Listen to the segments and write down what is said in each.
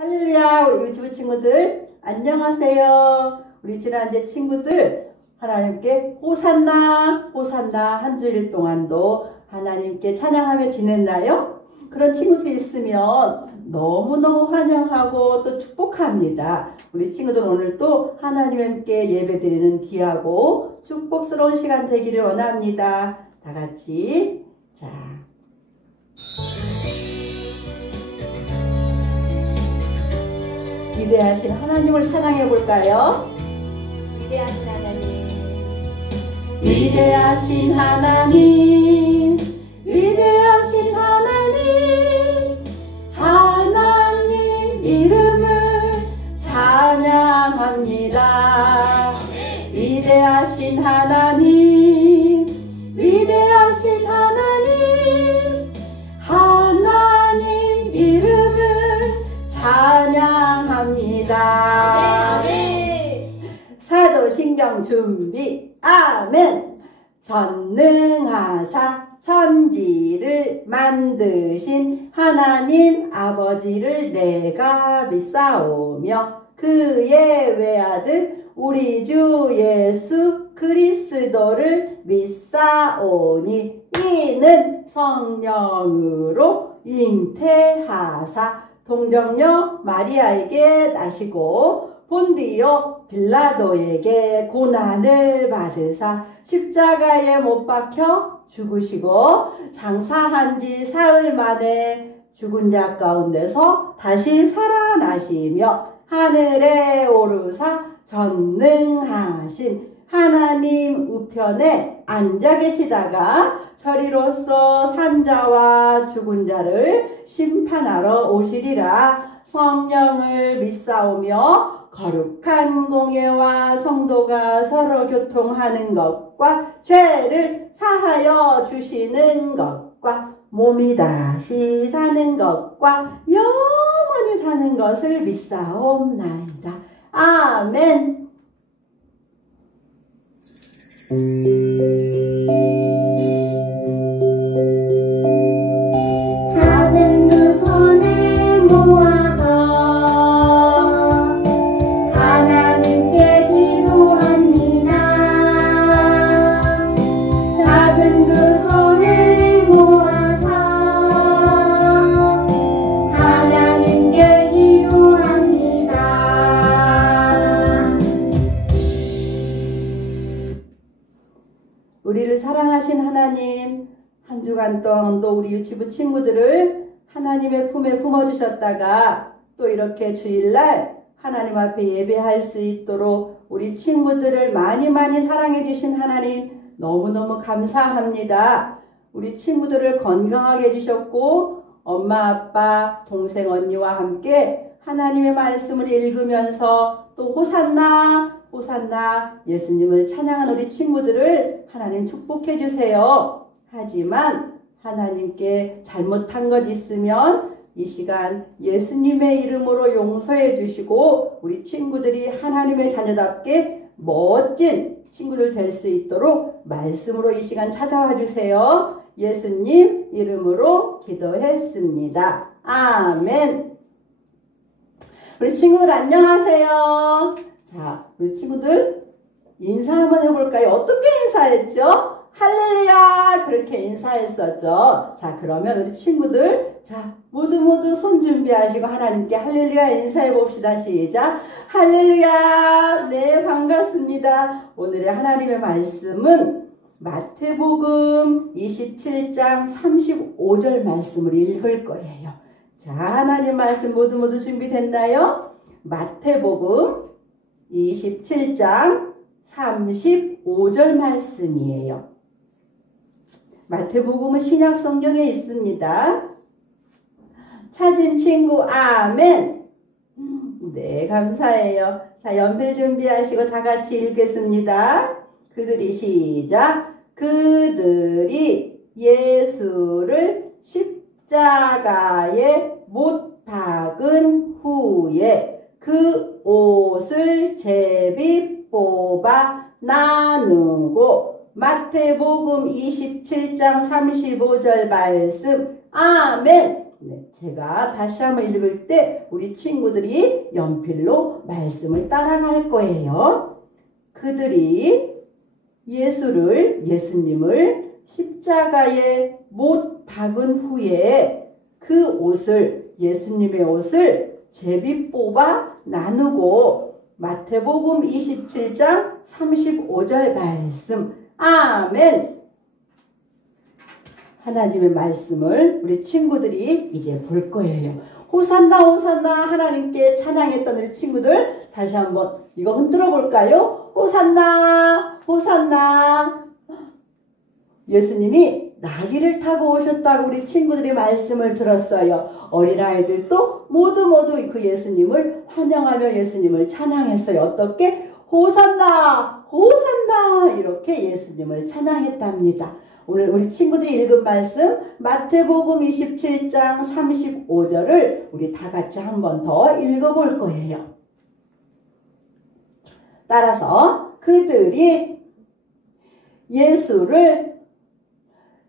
할렐루야. 우리 유치부 친구들 안녕하세요. 우리 지난주에 친구들 하나님께 호산나 호산나 한 주일 동안도 하나님께 찬양하며 지냈나요? 그런 친구들이 있으면 너무너무 환영하고 또 축복합니다. 우리 친구들 오늘 또 하나님께 예배드리는 귀하고 축복스러운 시간 되기를 원합니다. 다 같이 자 위대하신 하나님을 찬양해 볼까요? 위대하신 하나님, 위대하신 하나님, 위대하신 하나님, 하나님 이름을 찬양합니다. 위대하신 하나님, 위대하신 하나님, 하나님 이름을 찬양합니다. 사도신경 준비 아멘. 전능하사 천지를 만드신 하나님 아버지를 내가 믿사오며 그의 외아들 우리 주 예수 그리스도를 믿사오니 이는 성령으로 잉태하사 동정녀 마리아에게 나시고 본디오 빌라도에게 고난을 받으사 십자가에 못 박혀 죽으시고 장사한 지 사흘 만에 죽은 자 가운데서 다시 살아나시며 하늘에 오르사 전능하신 하나님 우편에 앉아 계시다가 저리로서 산자와 죽은 자를 심판하러 오시리라. 성령을 믿사오며 거룩한 공예와 성도가 서로 교통하는 것과 죄를 사하여 주시는 것과 몸이 다시 사는 것과 영원히 사는 것을 믿사옵나이다. 아멘. 작은 두 손을 모아서 하나님께 기도합니다. 작은 두 손을 모아서 하나님께 기도합니다. 우리를 사랑하신 하나님, 한 주간 동안도 우리 유치부 친구들을 하나님의 품에 품어주셨다가 또 이렇게 주일날 하나님 앞에 예배할 수 있도록 우리 친구들을 많이 사랑해 주신 하나님 너무너무 감사합니다. 우리 친구들을 건강하게 해주셨고 엄마 아빠 동생 언니와 함께 하나님의 말씀을 읽으면서 또 호산나 호산나 예수님을 찬양한 우리 친구들을 하나님 축복해 주세요. 하지만 하나님께 잘못한 것 있으면 이 시간 예수님의 이름으로 용서해 주시고 우리 친구들이 하나님의 자녀답게 멋진 친구들 될 수 있도록 말씀으로 이 시간 찾아와 주세요. 예수님 이름으로 기도했습니다. 아멘. 우리 친구들 안녕하세요. 자, 우리 친구들 인사 한번 해볼까요? 어떻게 인사했죠? 할렐루야 그렇게 인사했었죠. 자, 그러면 우리 친구들 자 모두 손 준비하시고 하나님께 할렐루야 인사해 봅시다. 시작. 할렐루야. 네, 반갑습니다. 오늘의 하나님의 말씀은 마태복음 27장 35절 말씀을 읽을 거예요. 자, 하나님 말씀 모두 준비됐나요? 마태복음 27장 35절 말씀이에요. 마태복음은 신약 성경에 있습니다. 찾은 친구 아멘. 네, 감사해요. 자, 연필 준비하시고 다 같이 읽겠습니다. 그들이 시작. 그들이 예수를 십자가에 못 박은 후에 그 옷을 제비 뽑아 나누고 마태복음 27장 35절 말씀 아멘. 네, 제가 다시 한번 읽을 때 우리 친구들이 연필로 말씀을 따라갈 거예요. 그들이 예수님을 십자가에 못 박은 후에 그 옷을, 예수님의 옷을 제비 뽑아 나누고 마태복음 27장 35절 말씀. 아멘. 하나님의 말씀을 우리 친구들이 이제 볼 거예요. 호산나 호산나 하나님께 찬양했던 우리 친구들 다시 한번 이거 흔들어 볼까요? 호산나 호산나. 예수님이 나귀를 타고 오셨다고 우리 친구들이 말씀을 들었어요. 어린아이들도 모두 그 예수님을 환영하며 예수님을 찬양했어요. 어떻게? 호산나 호산나 이렇게 예수님을 찬양했답니다. 오늘 우리 친구들이 읽은 말씀 마태복음 27장 35절을 우리 다 같이 한 번 더 읽어볼 거예요. 따라서 그들이 예수를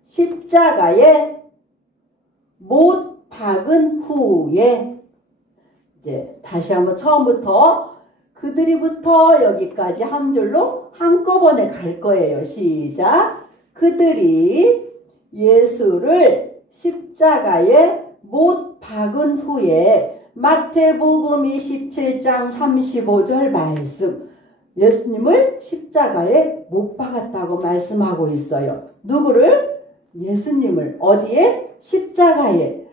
십자가에 못 박은 후에, 이제 다시 한번 처음부터 그들이부터 여기까지 한 줄로 한꺼번에 갈 거예요. 시작. 그들이 예수를 십자가에 못 박은 후에, 마태복음 27장 35절 말씀, 예수님을 십자가에 못 박았다고 말씀하고 있어요. 누구를? 예수님을. 어디에? 십자가에.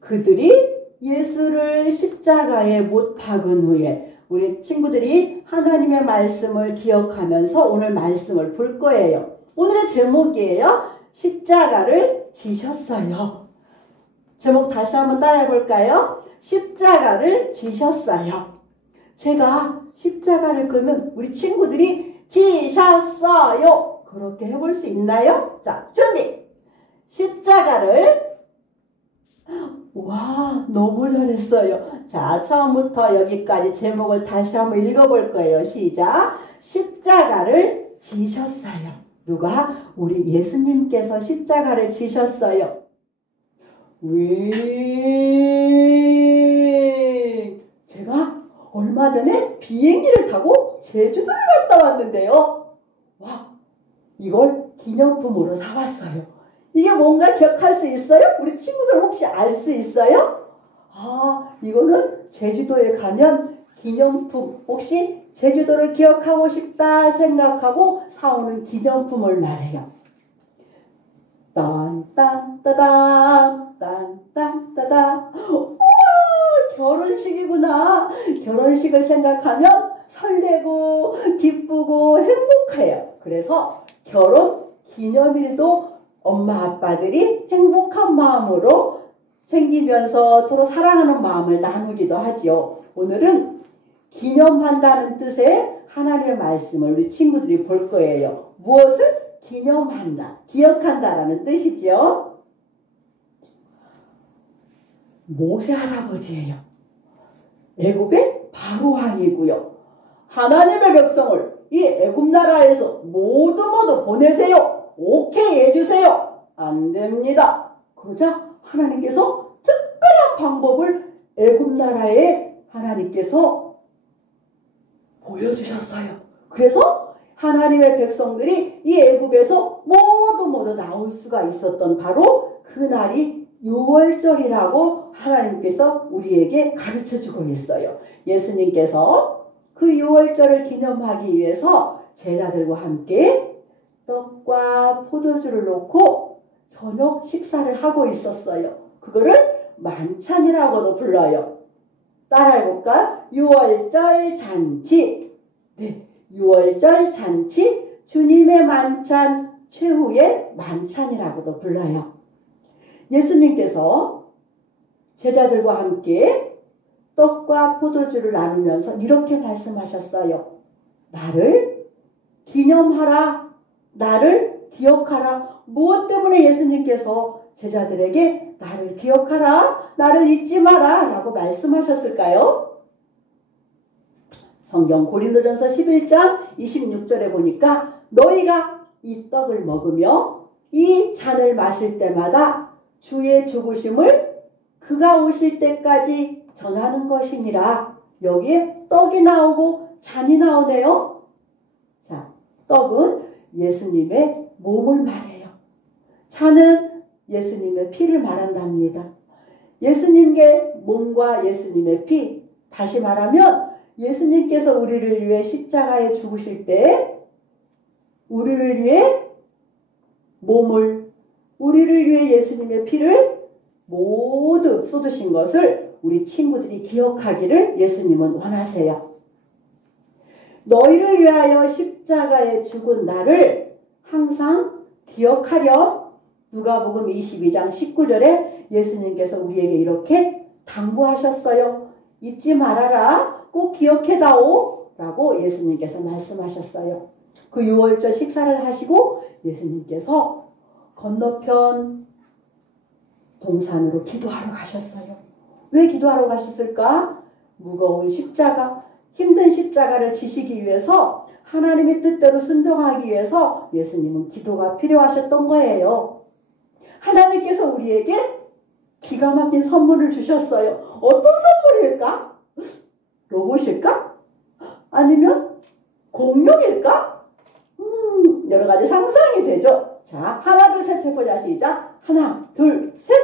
그들이 예수를 십자가에 못 박은 후에. 우리 친구들이 하나님의 말씀을 기억하면서 오늘 말씀을 볼 거예요. 오늘의 제목이에요. 십자가를 지셨어요. 제목 다시 한번 따라해 볼까요? 십자가를 지셨어요. 제가 십자가를 그러면 우리 친구들이 지셨어요. 그렇게 해볼 수 있나요? 자, 준비! 십자가를. 와, 너무 잘했어요. 자, 처음부터 여기까지 제목을 다시 한번 읽어볼 거예요. 시작! 십자가를 지셨어요. 누가? 우리 예수님께서 십자가를 지셨어요. 제가 얼마 전에 비행기를 타고 제주도를 갔다 왔는데요. 와, 이걸 기념품으로 사왔어요. 이게 뭔가 기억할 수 있어요? 우리 친구들 혹시 알 수 있어요? 아, 이거는 제주도에 가면 기념품, 혹시 제주도를 기억하고 싶다 생각하고 사오는 기념품을 말해요. 딴딴따단 딴딴따단. 우와, 결혼식이구나. 결혼식을 생각하면 설레고 기쁘고 행복해요. 그래서 결혼 기념일도 엄마 아빠들이 행복한 마음으로 생기면서 서로 사랑하는 마음을 나누기도 하죠. 오늘은 기념한다는 뜻의 하나님의 말씀을 우리 친구들이 볼 거예요. 무엇을? 기념한다, 기억한다라는 뜻이죠. 모세 할아버지예요. 애굽의 바로 왕이고요. 하나님의 백성을 이 애굽 나라에서 모두 보내세요. 오케이 해주세요. 안 됩니다. 그러자 하나님께서 특별한 방법을 애굽 나라에 하나님께서 보여주셨어요. 그래서 하나님의 백성들이 이 애굽에서 모두 나올 수가 있었던 바로 그날이 유월절이라고 하나님께서 우리에게 가르쳐주고 있어요. 예수님께서 그 유월절을 기념하기 위해서 제자들과 함께 떡과 포도주를 놓고 저녁 식사를 하고 있었어요. 그거를 만찬이라고도 불러요. 따라해볼까? 유월절 잔치. 네, 유월절 잔치, 주님의 만찬, 최후의 만찬이라고도 불러요. 예수님께서 제자들과 함께 떡과 포도주를 나누면서 이렇게 말씀하셨어요. 나를 기념하라. 나를 기억하라. 무엇 때문에 예수님께서 제자들에게 나를 기억하라, 나를 잊지 마라 라고 말씀하셨을까요? 성경 고린도전서 11장 26절에 보니까 너희가 이 떡을 먹으며 이 잔을 마실 때마다 주의 죽으심을 그가 오실 때까지 전하는 것이니라. 여기에 떡이 나오고 잔이 나오네요. 자, 떡은 예수님의 몸을 말해요. 잔은 예수님의 피를 말한답니다. 예수님의 몸과 예수님의 피, 다시 말하면 예수님께서 우리를 위해 십자가에 죽으실 때 우리를 위해 몸을, 우리를 위해 예수님의 피를 모두 쏟으신 것을 우리 친구들이 기억하기를 예수님은 원하세요. 너희를 위하여 십자가에 죽은 나를 항상 기억하렴. 누가복음 22장 19절에 예수님께서 우리에게 이렇게 당부하셨어요. 잊지 말아라. 꼭 기억해다오. 라고 예수님께서 말씀하셨어요. 그 유월절 식사를 하시고 예수님께서 건너편 동산으로 기도하러 가셨어요. 왜 기도하러 가셨을까? 무거운 십자가, 힘든 십자가를 지시기 위해서, 하나님의 뜻대로 순종하기 위해서 예수님은 기도가 필요하셨던 거예요. 하나님께서 우리에게 기가 막힌 선물을 주셨어요. 어떤 선물일까? 로봇일까? 아니면 공룡일까? 여러 가지 상상이 되죠. 자, 하나, 둘, 셋 해보자. 시작. 하나, 둘, 셋.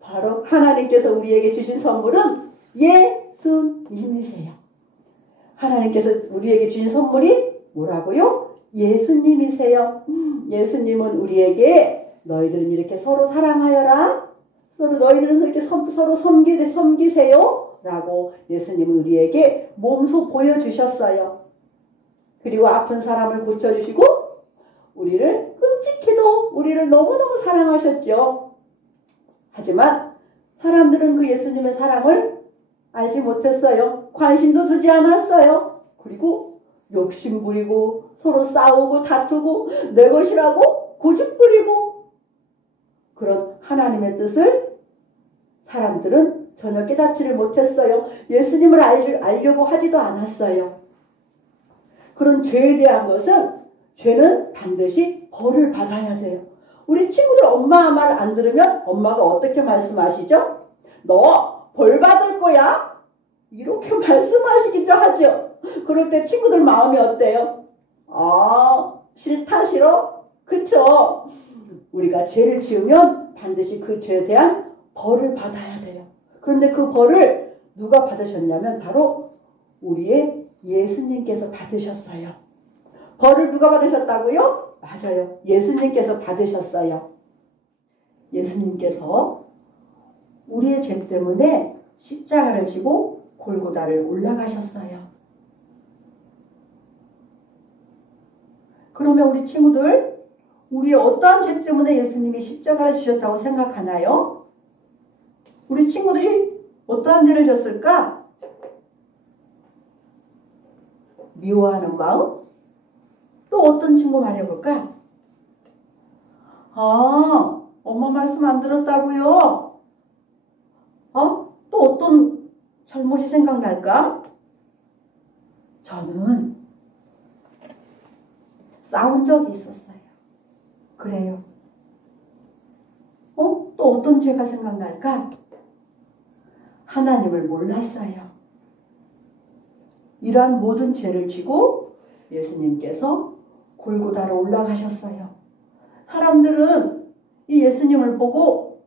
바로 하나님께서 우리에게 주신 선물은 예수님이세요. 하나님께서 우리에게 주신 선물이 뭐라고요? 예수님이세요. 예수님은 우리에게 너희들은 이렇게 서로 사랑하여라. 너희들은 이렇게 서로 섬기세요. 라고 예수님은 우리에게 몸소 보여주셨어요. 그리고 아픈 사람을 고쳐주시고 우리를 끔찍히도 우리를 너무너무 사랑하셨죠. 하지만 사람들은 그 예수님의 사랑을 알지 못했어요. 관심도 두지 않았어요. 그리고 욕심 부리고 서로 싸우고 다투고 내 것이라고 고집 부리고 그런 하나님의 뜻을 사람들은 전혀 깨닫지를 못했어요. 예수님을 알려고 하지도 않았어요. 그런 죄에 대한 것은 죄는 반드시 벌을 받아야 돼요. 우리 친구들 엄마 말 안 들으면 엄마가 어떻게 말씀하시죠? 너 벌 받을 거야? 이렇게 말씀하시기도 하죠. 그럴 때 친구들 마음이 어때요? 싫다 싫어? 그쵸? 우리가 죄를 지으면 반드시 그 죄에 대한 벌을 받아야 돼요. 그런데 그 벌을 누가 받으셨냐면 바로 우리의 예수님께서 받으셨어요. 벌을 누가 받으셨다고요? 맞아요. 예수님께서 받으셨어요. 예수님께서 우리의 죄 때문에 십자가를 지고 골고다를 올라가셨어요. 그러면 우리 친구들, 우리의 어떠한 죄 때문에 예수님이 십자가를 지셨다고 생각하나요? 우리 친구들이 어떠한 죄를 졌을까? 미워하는 마음? 또 어떤 친구 말해볼까? 엄마 말씀 안 들었다고요? 또 어떤 잘못이 생각날까? 저는 싸운 적이 있었어요. 그래요. 또 어떤 죄가 생각날까? 하나님을 몰랐어요. 이러한 모든 죄를 지고 예수님께서 골고다로 올라가셨어요. 사람들은 이 예수님을 보고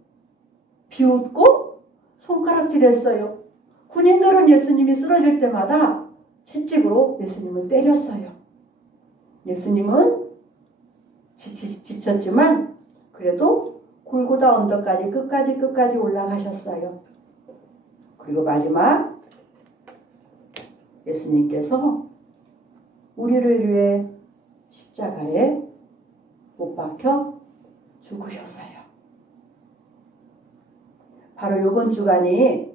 비웃고 손가락질했어요. 군인들은 예수님이 쓰러질 때마다 채찍으로 예수님을 때렸어요. 예수님은 지쳤지만 그래도 골고다 언덕까지 끝까지 올라가셨어요. 그리고 마지막 예수님께서 우리를 위해 십자가에 못 박혀 죽으셨어요. 바로 이번 주간이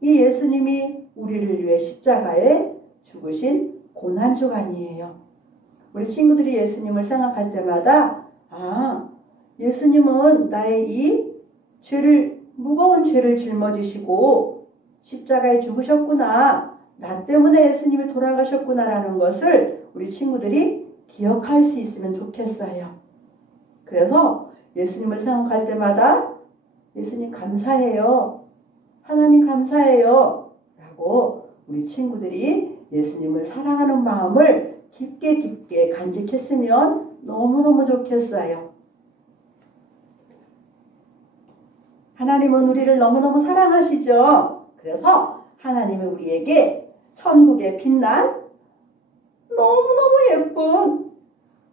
이 예수님이 우리를 위해 십자가에 죽으신 고난주간이에요. 우리 친구들이 예수님을 생각할 때마다 예수님은 나의 이 무거운 죄를 짊어지시고 십자가에 죽으셨구나. 나 때문에 예수님이 돌아가셨구나라는 것을 우리 친구들이 기억할 수 있으면 좋겠어요. 그래서 예수님을 생각할 때마다 예수님 감사해요. 하나님 감사해요. 라고 우리 친구들이 예수님을 사랑하는 마음을 깊게 간직했으면 너무너무 좋겠어요. 하나님은 우리를 너무너무 사랑하시죠. 그래서 하나님은 우리에게 천국에 빛난 너무너무 예쁜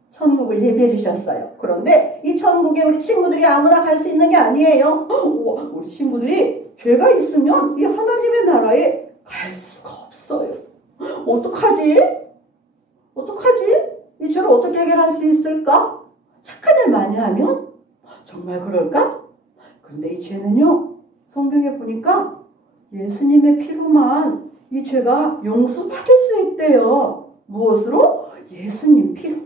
천국을 예비해 주셨어요. 그런데 이 천국에 우리 친구들이 아무나 갈 수 있는 게 아니에요. 우리 친구들이 죄가 있으면 이 하나님의 나라에 갈 수가 없어요. 어떡하지? 이 죄를 어떻게 해결할 수 있을까? 착한 일 많이 하면? 정말 그럴까? 그런데 이 죄는요, 성경에 보니까 예수님의 피로만 이 죄가 용서받을 수 있대요. 무엇으로? 예수님 피로.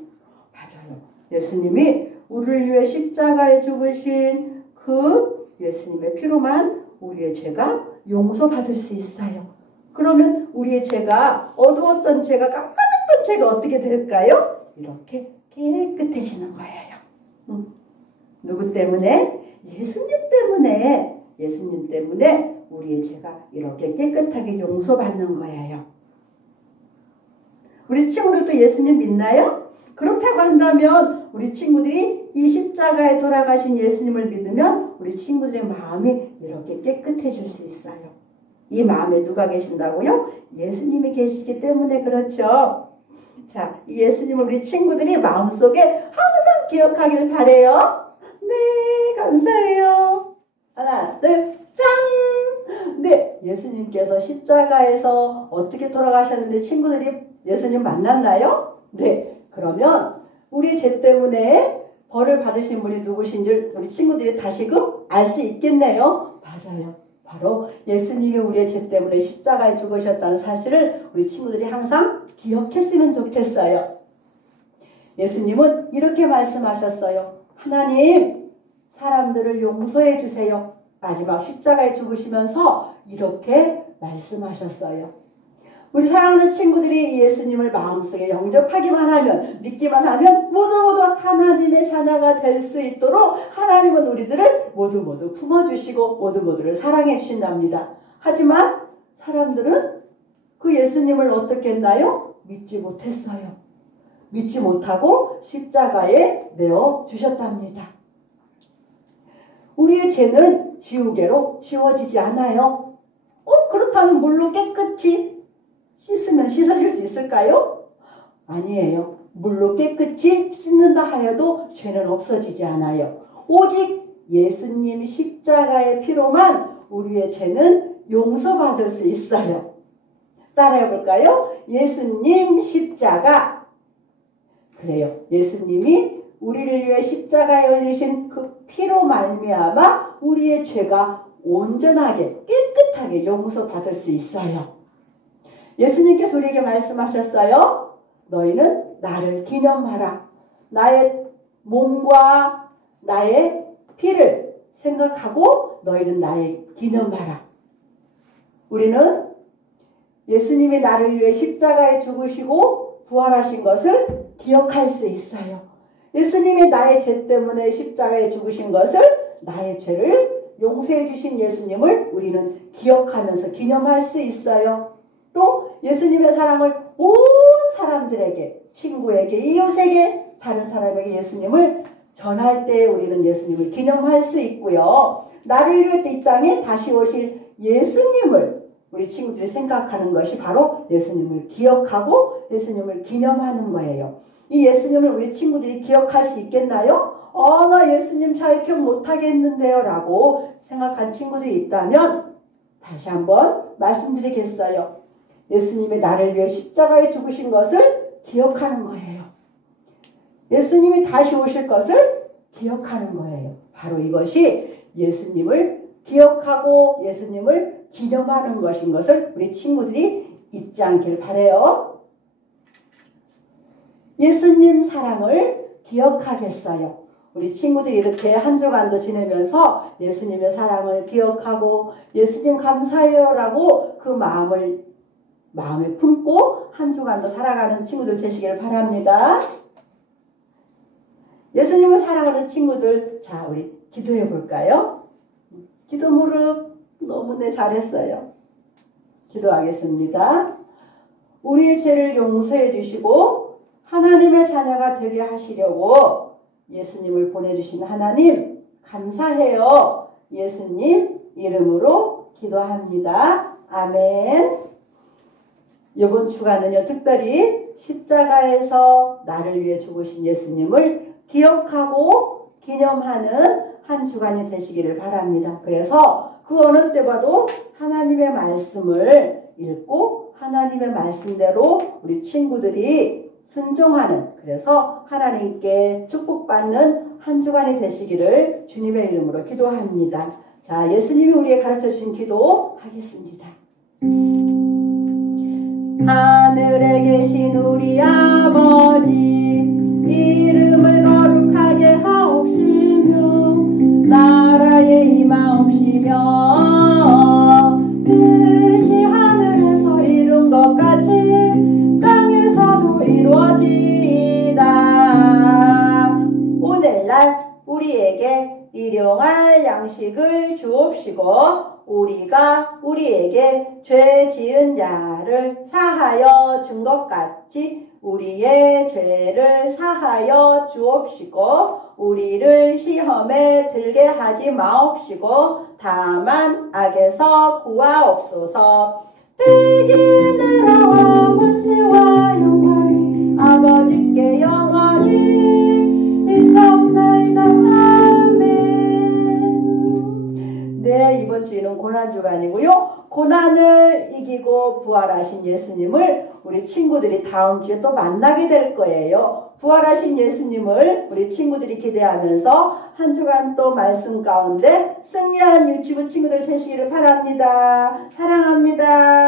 맞아요. 예수님이 우리를 위해 십자가에 죽으신 그 예수님의 피로만 우리의 죄가 용서받을 수 있어요. 그러면 우리의 죄가, 어두웠던 죄가, 깜깜했던 죄가 어떻게 될까요? 이렇게 깨끗해지는 거예요. 누구 때문에? 예수님 때문에 우리의 죄가 이렇게 깨끗하게 용서받는 거예요. 우리 친구들도 예수님 믿나요? 그렇다고 한다면 우리 친구들이 이 십자가에 돌아가신 예수님을 믿으면 우리 친구들의 마음이 이렇게 깨끗해질 수 있어요. 이 마음에 누가 계신다고요? 예수님이 계시기 때문에 그렇죠. 자, 이 예수님을 우리 친구들이 마음속에 항상 기억하길 바래요. 네, 감사해요. 하나, 둘, 짠! 네, 예수님께서 십자가에서 어떻게 돌아가셨는데 친구들이 예수님 만났나요? 네, 그러면 우리 죄 때문에 벌을 받으신 분이 누구신지 우리 친구들이 다시금 알 수 있겠네요. 맞아요. 바로 예수님이 우리의 죄 때문에 십자가에 죽으셨다는 사실을 우리 친구들이 항상 기억했으면 좋겠어요. 예수님은 이렇게 말씀하셨어요. 하나님, 사람들을 용서해 주세요. 마지막 십자가에 죽으시면서 이렇게 말씀하셨어요. 우리 사랑하는 친구들이 예수님을 마음속에 영접하기만 하면, 믿기만 하면 모두 하나님의 자녀가 될 수 있도록 하나님은 우리들을 모두 품어주시고 모두를 사랑해 주신답니다. 하지만 사람들은 그 예수님을 어떻게 했나요? 믿지 못했어요. 믿지 못하고 십자가에 내어 주셨답니다. 우리의 죄는 지우개로 지워지지 않아요. 그렇다면 물로 깨끗이 씻으면 씻어질 수 있을까요? 아니에요. 물로 깨끗이 씻는다 하여도 죄는 없어지지 않아요. 오직 예수님 십자가의 피로만 우리의 죄는 용서받을 수 있어요. 따라해 볼까요? 예수님 십자가. 그래요. 예수님이 우리를 위해 십자가에 흘리신 그 피로 말미암아 우리의 죄가 온전하게 깨끗하게 용서받을 수 있어요. 예수님께서 우리에게 말씀하셨어요. 너희는 나를 기념하라. 나의 몸과 나의 피를 생각하고 너희는 나의 기념하라. 우리는 예수님이 나를 위해 십자가에 죽으시고 부활하신 것을 기억할 수 있어요. 예수님이 나의 죄 때문에 십자가에 죽으신 것을, 나의 죄를 용서해 주신 예수님을 우리는 기억하면서 기념할 수 있어요. 또 예수님의 사랑을 온 사람들에게, 친구에게, 이웃에게, 다른 사람에게 예수님을 전할 때 우리는 예수님을 기념할 수 있고요. 나를 위해 이 땅에 다시 오실 예수님을 우리 친구들이 생각하는 것이 바로 예수님을 기억하고 예수님을 기념하는 거예요. 이 예수님을 우리 친구들이 기억할 수 있겠나요? 나 예수님 잘 기억 못하겠는데요 라고 생각한 친구들이 있다면 다시 한번 말씀드리겠어요. 예수님이 나를 위해 십자가에 죽으신 것을 기억하는 거예요. 예수님이 다시 오실 것을 기억하는 거예요. 바로 이것이 예수님을 기억하고 예수님을 기념하는 것인 것을 우리 친구들이 잊지 않길 바라요. 예수님 사랑을 기억하겠어요. 우리 친구들이 이렇게 한 주간도 지내면서 예수님의 사랑을 기억하고 예수님 감사해요 라고 그 마음에 품고 한 주간도 살아가는 친구들 되시길 바랍니다. 예수님을 사랑하는 친구들, 자, 우리 기도해 볼까요? 기도 무릎 너무나 잘했어요. 기도하겠습니다. 우리의 죄를 용서해 주시고 하나님의 자녀가 되게 하시려고 예수님을 보내주신 하나님 감사해요. 예수님 이름으로 기도합니다. 아멘. 이번 주간은요, 특별히 십자가에서 나를 위해 죽으신 예수님을 기억하고 기념하는 한 주간이 되시기를 바랍니다. 그래서 그 어느 때봐도 하나님의 말씀을 읽고 하나님의 말씀대로 우리 친구들이 순종하는, 그래서 하나님께 축복받는 한 주간이 되시기를 주님의 이름으로 기도합니다. 자, 예수님이 우리에게 가르쳐 주신 기도 하겠습니다. 하늘에 계신 우리 아버지, 이름을 거룩하게 하옵시며 나라에 임하옵시며 뜻이 하늘에서 이룬 것 같이 땅에서도 이루어지이다. 오늘날 우리에게 일용할 양식을 주옵시고 우리가 우리에게 죄 지은 자를 사하여 준 것 같이 우리의 죄를 사하여 주옵시고 우리를 시험에 들게 하지 마옵시고 다만 악에서 구하옵소서. 대기 나라와 권세와 영광이 아버지께 영원히 있사옵나이다. 네, 이번 주에는 고난주간이고요. 고난을 이기고 부활하신 예수님을 우리 친구들이 다음 주에 또 만나게 될 거예요. 부활하신 예수님을 우리 친구들이 기대하면서 한 주간 또 말씀 가운데 승리하는 유치부 친구들 되시기를 바랍니다. 사랑합니다.